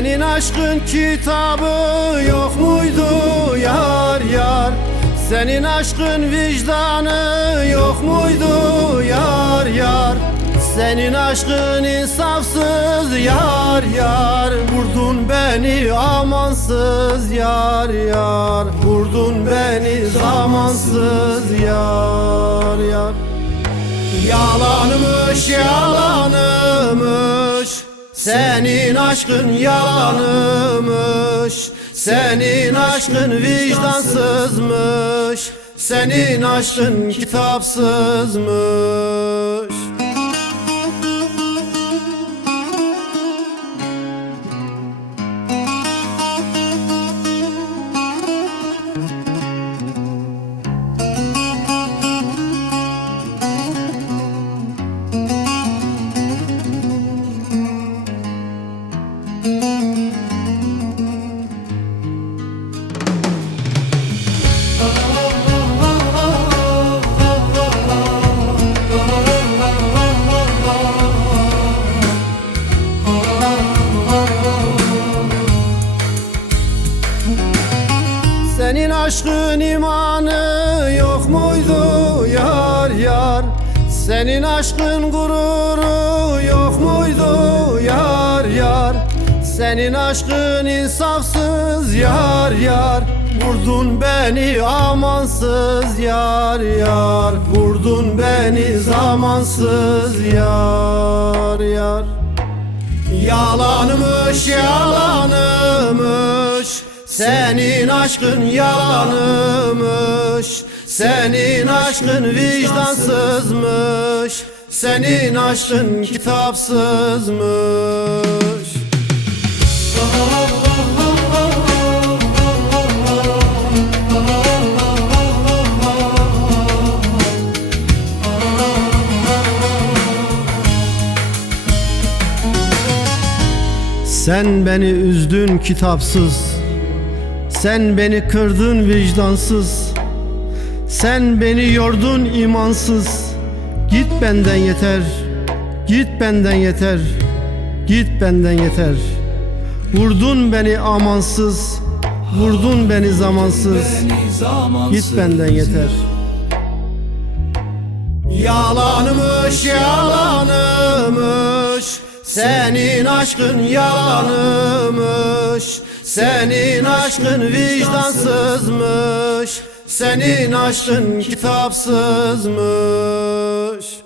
Senin aşkın kitabı yok muydu? Yar yar. Senin aşkın vicdanı yok muydu? Yar yar. Senin aşkın insafsız yar yar. Vurdun beni amansız yar yar. Vurdun beni zamansız yar yar. Yalanmış yalanmış Senin aşkın yalanmış Senin aşkın vicdansızmış Senin aşkın kitapsızmış Senin aşkın imanı yok muydu? Yar yar. Senin aşkın gururu yok muydu? Yar yar. Senin aşkın insafsız yar yar. Vurdun beni amansız yar yar. Vurdun beni zamansız yar yar. Yalanmış yalanmış Senin aşkın yalanmış Senin aşkın vicdansızmış Senin aşkın kitapsızmış. Sen beni üzdün kitapsız Sen beni kırdın vicdansız. Sen beni yordun imansız. Git benden yeter. Git benden yeter. Git benden yeter. Vurdun beni amansız. Vurdun beni zamansız. Git benden yeter. Yalanmış yalanmış Senin aşkın yalanmış Senin aşkın vicdansızmış Senin aşkın kitapsızmış